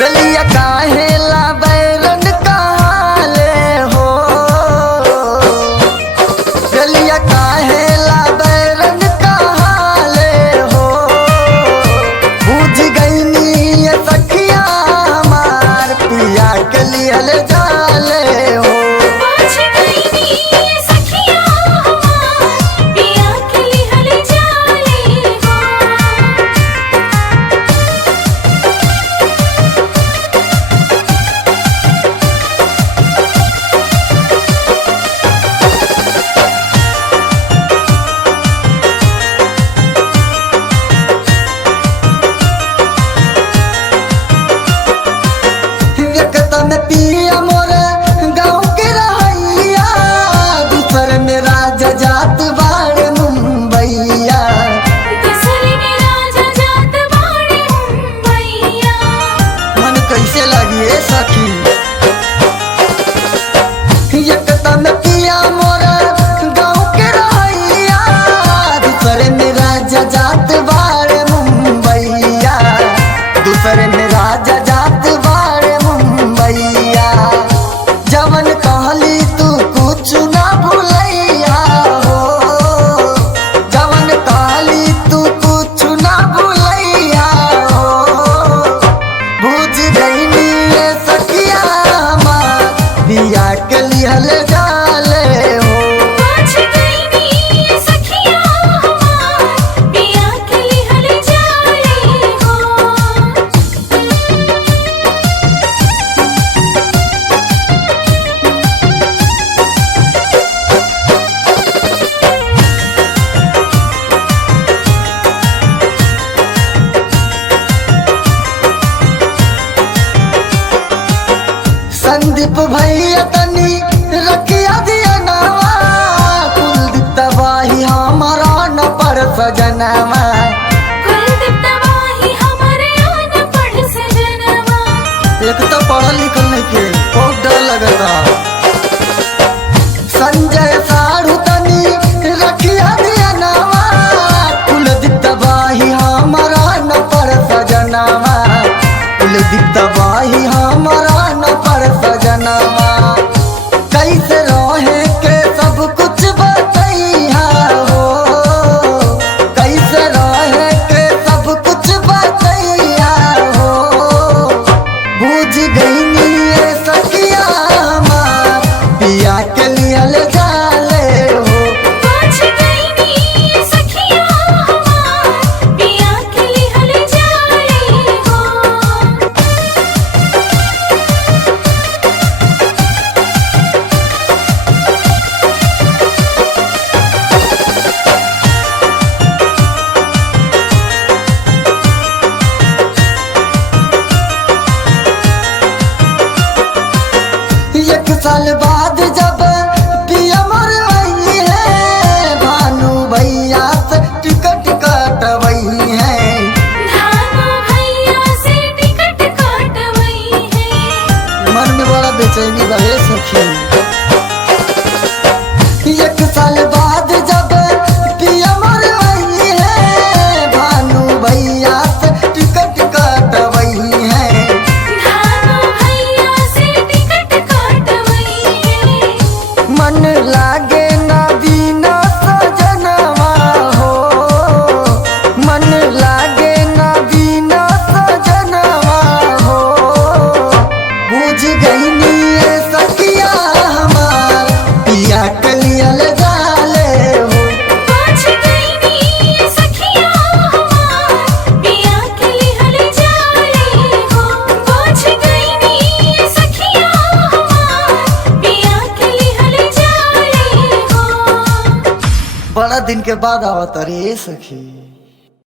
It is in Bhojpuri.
रलिया काहे ला बैरन काले हो, रलिया काहे ला बैरन काले हो। बुझ गईनी ये सखिया हमार पिया के लिहल जाले हो। में पिया मोर गाँव के रहैया, दूसर में राजा जात बाड़ मुंबईया। मन कैसे लगी ए सखी। एकता में पिया मोर गाँव के रहैया, दूसर में राजा जात बाड़ मुंबईया। दूसर में राजा जात बाड़ मुंबईया। जवन कहली तू कुछ ना भूलैया हो, जवन कहली तू कुछ ना भूलैया हो। बुझ गईनी ये सखिया हमार पिया के लिहल जाले हो। संदीप भैया तनी रखिया दिया नावा, कुलदीप तबाही हमारा न पर सजनवा। एक तो पढ़ल लिखल नहीं के बहुत डर लगता। संजय साढ़ू तनी रखिया दिया नावा, कुलदीप तबाही हमारा न पर सजनवा। कुलदीप तबाही हमारा न पर सजनवा। कैसे रहे के सब कुछ बतैया हो, कैसे रहे के सब कुछ बतैया हो। बुझ गईनी ये सखिया हमार पिया के लिहल जाले हो। एक साल बाद जब पिया मोर आई है, भानु भैया से टिकट कटवई है। मन में बड़ा बेचैनी रहे सखी। एक साल बाद जब पिया मोर आई है, भानु भैया से टिकट कटवई है। मन लागे ना बिना सजनवा हो, मन लागे ना बिना सजनवा हो। बुझ गईनी ये सखिया हमार पिया के लिहल जाले हो। बड़ा दिन के बाद आवत रे सखी।